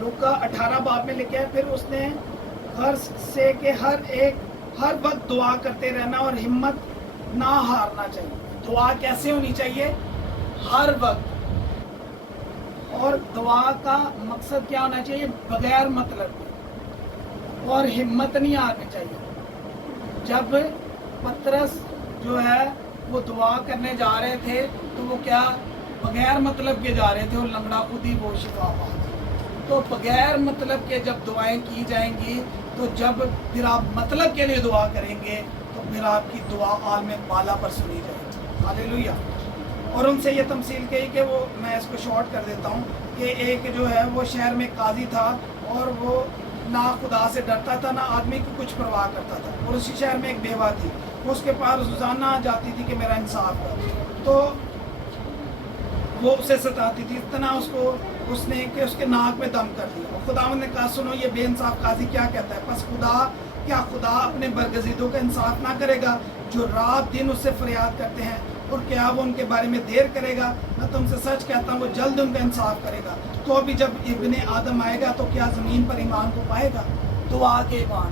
लूका 18 बाब में लिखा है, फिर उसने हर से के हर वक्त दुआ करते रहना और हिम्मत ना हारना चाहिए। दुआ कैसे होनी चाहिए? हर वक्त। और दुआ का मकसद क्या होना चाहिए? बगैर मतलब के, और हिम्मत नहीं हारनी चाहिए। जब पतरस जो है वो दुआ करने जा रहे थे तो वो क्या बगैर मतलब के जा रहे थे और लंगड़ा खुद ही वो शिफा पा। तो बगैर मतलब के जब दुआएं की जाएंगी तो जब फिर आप मतलब के लिए दुआ करेंगे तो फिर आपकी दुआ आलम बाला पर सुनी जाएगी। हालेलुया। और उनसे ये तमसील कही कि वो, मैं इसको शॉर्ट कर देता हूँ, कि एक जो है वो शहर में काजी था और वो ना खुदा से डरता था ना आदमी की कुछ परवाह करता था। और उसी शहर में एक बेवा थी, वो उसके पास रोज़ाना जाती थी कि मेरा इंसाफ कर। तो वो उसे सताती थी, इतना उसने कि उसके नाक में दम कर दिया। और खुदावंद ने कहा सुनो ये बेइंसाफ काजी क्या कहता है, बस क्या खुदा अपने बरगज़ीदों का इंसाफ ना करेगा जो रात दिन उससे फरियाद करते हैं, और क्या वो उनके बारे में देर करेगा? मैं तुमसे सच कहता हूँ वो जल्द उनका इंसाफ करेगा। तो अभी जब इब्ने आदम आएगा तो क्या ज़मीन पर ईमान को पाएगा? दुआ के ईमान।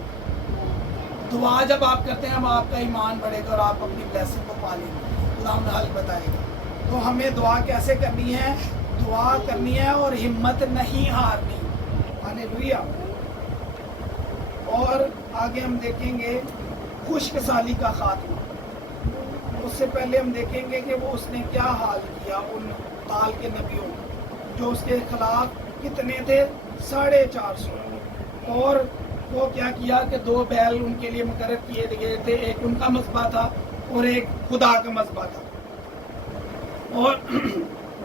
दुआ जब आप करते हैं अब आपका ईमान बढ़ेगा और आप अपनी ब्लेसिंग को पा लेंगे, खुदावंद हल बताएगा। तो हमें दुआ कैसे करनी है? दुआ करनी है और हिम्मत नहीं हारनी। हालेलुया। और आगे हम देखेंगे खुशकसाली का खात्मा। उससे पहले हम देखेंगे कि वो उसने क्या हाल किया उन बाल के नबियों जो उसके खिलाफ कितने थे, 450। और वो क्या किया कि 2 बैल उनके लिए मुकर्रर किए गए थे, एक उनका मसबा था और एक खुदा का मसबा था। और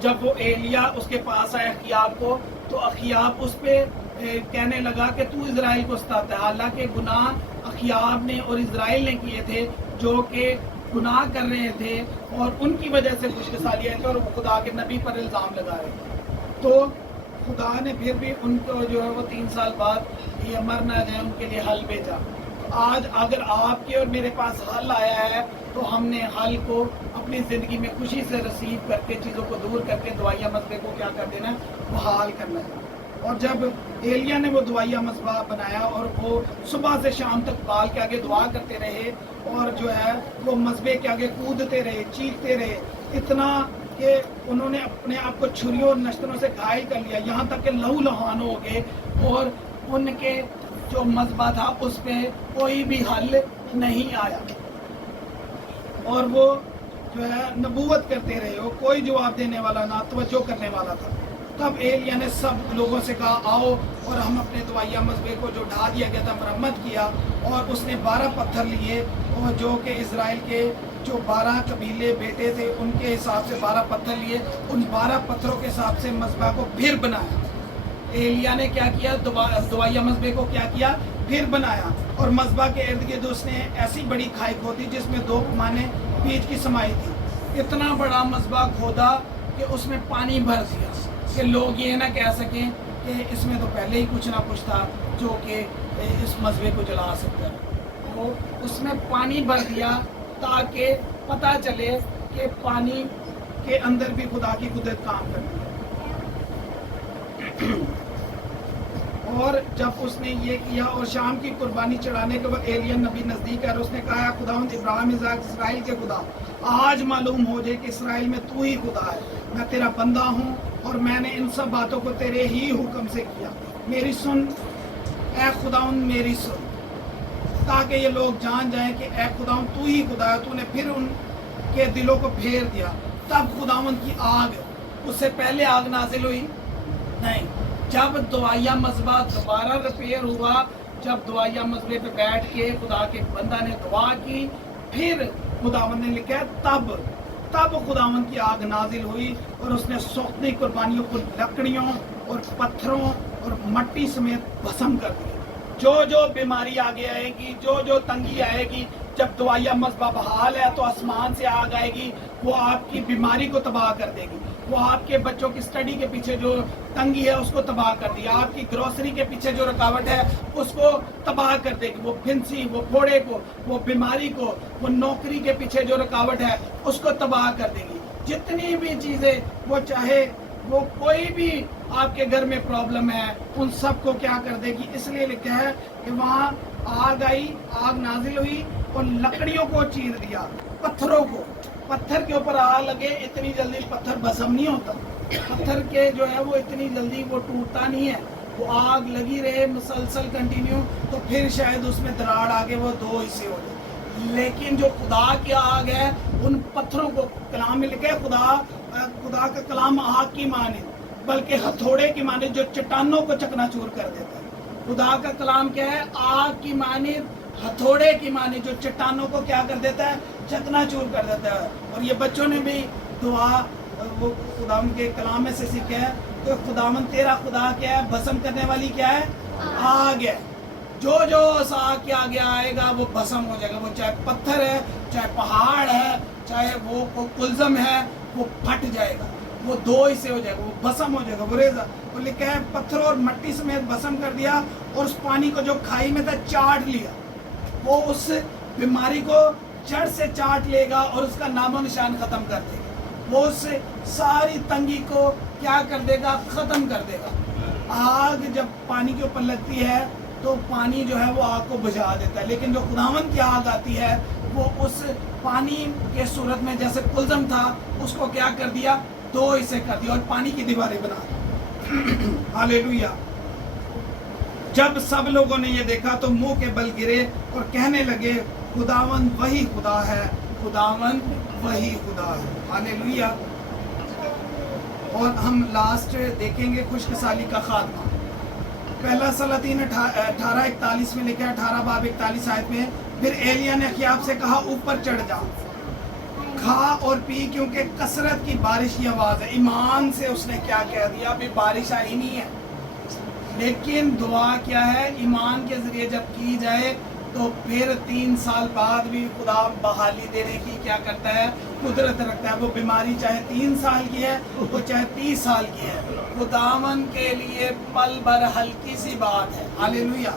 जब वो एलिया उसके पास आया अखियाब को, तो अखियाब उस पे कहने लगा कि तू इज़राइल को सताता है। हालांकि गुनाह अखियाब ने और इज़राइल ने किए थे, जो कि गुनाह कर रहे थे और उनकी वजह से खुशकसाली आई थी और वो खुदा के नबी पर इल्ज़ाम लगा रहे थे। तो खुदा ने फिर भी उनको जो है वो 3 साल बाद ये मर ना जाए उनके लिए हल भेजा। आज अगर आपके और मेरे पास हल आया है तो हमने हल को अपनी ज़िंदगी में खुशी से रिसीव करके चीज़ों को दूर करके दवाइया मसबे को क्या कर देना है, बहाल करना है। और जब एलिया ने वो दवाइया मसबा बनाया और वो सुबह से शाम तक बाल के आगे दुआ करते रहे और जो है वो मसबे के आगे कूदते रहे, चीखते रहे, इतना कि उन्होंने अपने आप को छुरियों और नश्तरों से घायल कर लिया, यहाँ तक कि लहू लुहान हो गए और उनके जो मसबा था उस पर कोई भी हल नहीं आया। और वो जो है नबूवत करते रहे हो, कोई जवाब देने वाला ना, तवज्जो करने वाला था। तब एलिया ने सब लोगों से कहा आओ और हम अपने दवाइया मसबे को जो ढा दिया गया था मरम्मत किया। और उसने 12 पत्थर लिए और जो कि इज़राइल के जो 12 कबीले बेटे थे उनके हिसाब से 12 पत्थर लिए, उन 12 पत्थरों के हिसाब से मसबा को फिर बनाया। एलिया ने क्या किया, दवाइया मसबे को क्या किया, फिर बनाया। और मसबा के इर्द गिर्द उसने ऐसी बड़ी खाई खोदी जिसमें 2 पैमाने बीज की समाई थी। इतना बड़ा मसबा खोदा कि उसमें पानी भर दिया कि लोग ये ना कह सकें कि इसमें तो पहले ही कुछ ना कुछ था जो कि इस मसबे को जला सकता है। वो उसमें पानी भर दिया ताकि पता चले कि पानी के अंदर भी खुदा की कुदरत काम करती है। اور جب اس نے یہ کیا اور شام کی قربانی چڑھانے کے بعد ایلیا نبی نزدیک ہے اور اس نے کہا ہے خداوند ابراہیم اسحاق اسرائیل کے خدا آج معلوم ہو جائے کہ اسرائیل میں تو ہی خدا ہے، میں تیرا بندہ ہوں اور میں نے ان سب باتوں کو تیرے ہی حکم سے کیا، میری سن اے خداوند میری سن، تاکہ یہ لوگ جان جائیں کہ اے خداوند تو ہی خدا ہے۔ تو نے پھر ان کے دلوں کو پھیر دیا، تب خداوند کی آگ، اس سے پہلے آگ نازل ہوئی نہیں، جب دعائیہ مذبح دوبارہ ریپیئر ہوا، جب دعائیہ مذبح پہ بیٹھ کے خدا کے بندہ نے دعا کی، پھر خداوند نے لکھا ہے تب خداوند کی آگ نازل ہوئی اور اس نے سوختنی قربانیوں کو لکڑیوں اور پتھروں اور مٹی سمیت بھسم کر دیا۔ جو بیماری آگے آئے گی، جو تنگی آئے گی، جب دعائیہ مذبح بحال ہے تو آسمان سے آگ آئے گی، وہ آپ کی بیماری کو تباہ کر دے گی، وہ آپ کے بچوں کی سٹڈی کے پیچھے جو تنگی ہے اس کو تباہ کر دیا، آپ کی گروسری کے پیچھے جو رکاوٹ ہے اس کو تباہ کر دے گی، وہ پھنسی، وہ پھوڑے کو، وہ بیماری کو، وہ نوکری کے پیچھے جو رکاوٹ ہے اس کو تباہ کر دے گی۔ جتنی بھی چیزیں وہ چاہے وہ کوئی بھی آپ کے گھر میں پرابلم ہے ان سب کو کیا کر دے گی۔ اس لیے لکھا ہے کہ وہاں آگ آئی، آگ نازل ہوئی اور لکڑیوں کو چیر دیا، پتھروں کو، پتھر کے اوپر آگ لگے اتنی جلدی پتھر بھسم نہیں ہوتا، پتھر کے جو ہے وہ اتنی جلدی وہ ٹوٹتا نہیں ہے، وہ آگ لگی رہے مسلسل کنٹینیو تو پھر شاید اس میں دراڑ آگے وہ دو حصے ہو جائے۔ لیکن جو خدا کی آگ ہے ان پتھروں کو، کلام میں لکھا ہے خدا کا کلام آگ کی مانند بلکہ ہتھوڑے کی مانند جو چٹانوں کو چکنا چور کر دیتا ہے۔ خدا کا کلام کیا ہے؟ آگ کی مانند، ہتھوڑے کی مانند جو چٹانوں کو کیا کر دیتا ہے؟ چکنا چور کر دیتا ہے۔ اور یہ بچوں نے بھی دعا وہ خداوند کے کلام میں سے سیکھا ہے کہ خداوند تیرا خدا کیا ہے؟ بھسم کرنے والی کیا ہے؟ آگ ہے۔ جو اس آگ کے آگے آئے گا وہ بھسم ہو جائے گا، وہ چاہے پتھر ہے، چاہے پہاڑ ہے، چاہے وہ کلزم ہے، وہ پھٹ جائے گا، وہ دو حصے ہو جائے گا، وہ بھسم ہو جائے گا، وہ ریزہ۔ وہ لکھا ہے پتھر اور مٹی سمیت بھسم کر دیا اور اس پانی کو جو کھائی میں تھا چاٹ لیا، وہ اس بیماری کو جڑ سے چاٹ لے گا اور اس کا نام و نشان ختم کر دے گا، وہ اس ساری تنگی کو کیا کر دے گا؟ ختم کر دے گا۔ آگ جب پانی کے اوپر لگتی ہے تو پانی جو ہے وہ آگ کو بجھا دیتا ہے، لیکن جو خداوند کی آگ آتی ہے وہ اس پانی کے صورت میں جیسے کلزم تھا اس کو کیا کر دیا؟ دو حصے کر دیا اور پانی کی دیواریں بنا دی۔ ہاللیلویہ۔ جب سب لوگوں نے یہ دیکھا تو منہ کے بل گرے اور کہنے لگے خداوند وہی خدا ہے، خداوند وہی خدا ہے۔ ہاللیلویہ۔ اور ہم لاسٹ دیکھیں گے خشک سالی کا خاتمہ۔ پہلا سلاطین 18:41 میں لکھا ہے، 18 باب 41 آیت میں، پھر ایلیا نے اخیاب سے کہا اوپر چڑھ جا، کھا اور پی کیونکہ کثرت کی بارش کی آواز ہے۔ ایمان سے اس نے کیا کہہ دیا؟ ابھی بارش آئی نہیں ہے، لیکن دعا کیا ہے؟ ایمان کے ذریعے جب کی جائے تو پھر 3 سال بعد بھی خدا بحالی دینے کی کیا کرتا ہے؟ قدرت رکھتا ہے۔ وہ بیماری چاہے 3 سال کی ہے وہ چاہے 30 سال کی ہے، خداوند کے لیے پل بھر ہلکی سی بات ہے۔ ہاللیلویہ۔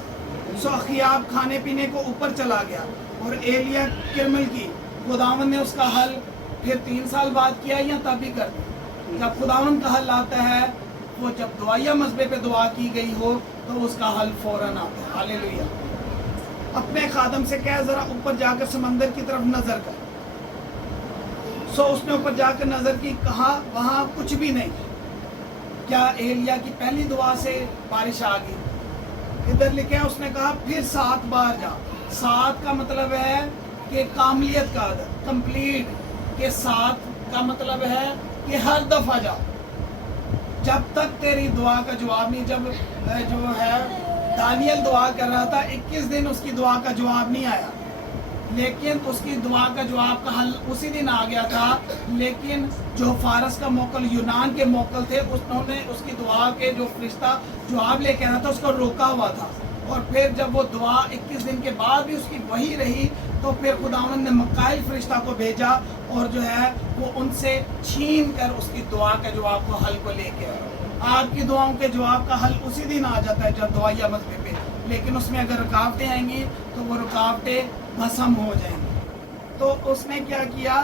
سو اخیاب کھانے پینے کو اوپر چلا گیا اور ایلیا کرمل کی، خداوند نے اس کا حل پھر 3 سال بعد کیا یا تب بھی کر دیا؟ جب خداوند کا حل آتا ہے وہ جب دعائیہ مذبح پہ دعا کی گئی ہو تو اس کا حل فوراً آتا ہے۔ ہاللیلویہ۔ اپنے خادم سے کہہ ذرا اوپر جا کر سمندر کی طرف نظر کر۔ سو اس نے اوپر جا کر نظر کی، کہا وہاں کچھ بھی نہیں۔ کیا ایلیا کی پہلی دعا سے بارش آ گئی؟ ادھر لکھا ہے اس نے کہا پھر 7 بار جا۔ 7 کا مطلب ہے کہ کاملیت کا عدد، کمپلیٹ، کہ 7 کا مطلب ہے کہ ہر دفعہ جا، جب تک تیری دعا کا جواب نہیں۔ جب جو ہے دانیل دعا کر رہا تھا 21 دن اس کی دعا کا جواب نہیں آیا، لیکن اس کی دعا کا جواب کا حل اسی دن آ گیا تھا، لیکن جو فارس کا موکل، یونان کے موکل تھے، انہوں نے اس کی دعا کے جو فرشتہ جواب لے کے آنا تھا اس کو روکا ہوا تھا، اور پھر جب وہ دعا 21 دن کے بعد بھی اس کی وہی رہی تو پھر خداوند نے مکائل فرشتہ کو بھیجا اور جو ہے وہ ان سے چھین کر اس کی دعا کے جواب کو حل کو لے کے آیا۔ آپ کی دعاؤں کے جواب کا حل اسی دن آ جاتا ہے جب دعائیہ مذبح پہ، لیکن اس میں اگر رکاوٹیں آئیں گی تو وہ رکاوٹیں بھسم ہو جائیں گی۔ تو اس نے کیا کیا؟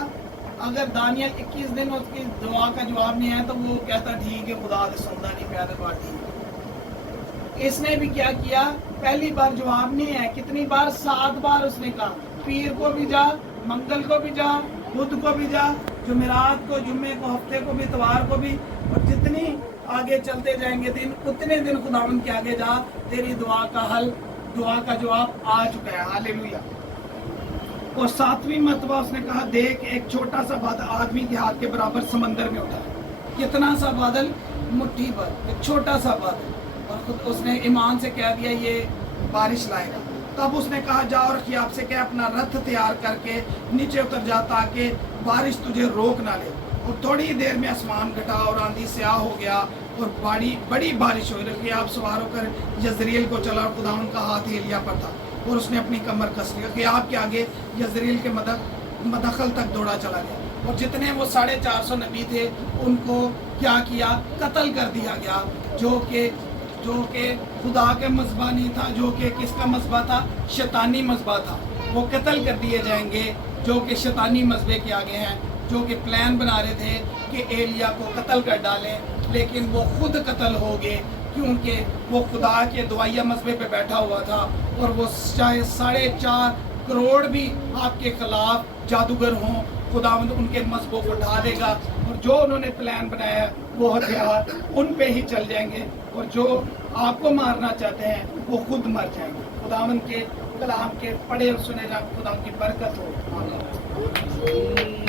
اگر دانیل 21 دن اس کی دعا کا جواب نہیں آیا تو وہ کہتا ٹھیک ہے خدا دے سندا نہیں پیا تے بات ٹھیک ہے۔ इसने भी क्या किया, पहली बार जवाब नहीं है, कितनी बार, 7 बार उसने कहा, पीर को भी जा, मंगल को भी जा, बुध को भी जा, जुमेरात को, जुम्मे को, हफ्ते को भी, इतवार को भी, और जितनी आगे चलते जाएंगे दिन, उतने दिन खुदावंद के आगे जा, तेरी दुआ का हल, दुआ का जवाब आ चुका है। हालेलुया। और 7वीं मरतबा उसने कहा, देख एक छोटा सा बादल आदमी के हाथ के बराबर समंदर में उठा है। कितना सा बादल, मुट्ठी भर, एक छोटा सा बादल, और खुद उसने ईमान से कह दिया ये बारिश लाएगा। तब उसने कहा, जाओ रखियाब से कह अपना रथ तैयार करके नीचे उतर जा ताकि बारिश तुझे रोक ना ले। और थोड़ी देर में आसमान घटा और आंधी स्याह हो गया और बड़ी बारिश हुई। रखियाब सवार होकर यजरील को चला और खुदावंद का हाथ एलिया पर था और उसने अपनी कमर कस ली। रखियाब के आगे यजरील के मदखल तक दौड़ा चला गया और जितने वो 450 नबी थे उनको क्या किया, कत्ल कर दिया गया, जो कि खुदा के मज़बा नहीं था, जो कि किसका मज़बा था, शैतानी मज़बा था। वो कत्ल कर दिए जाएंगे जो कि शैतानी मज़बे के आगे हैं, जो कि प्लान बना रहे थे कि एलिया को कत्ल कर डालें, लेकिन वो खुद कत्ल हो गए क्योंकि वो खुदा के दुआया मज़बे पे बैठा हुआ था। और वो चाहे 4.5 करोड़ भी आपके खिलाफ जादूगर हों, खुदावंद उनके मज़बों को ढा देगा और जो उन्होंने प्लान बनाया वो हथियार उन पे ही चल जाएंगे और जो आपको मारना चाहते हैं वो खुद मर जाएंगे। खुदावंद के कलाम के पढ़े और सुने जाए, खुदा की बरकत हो। आमीन।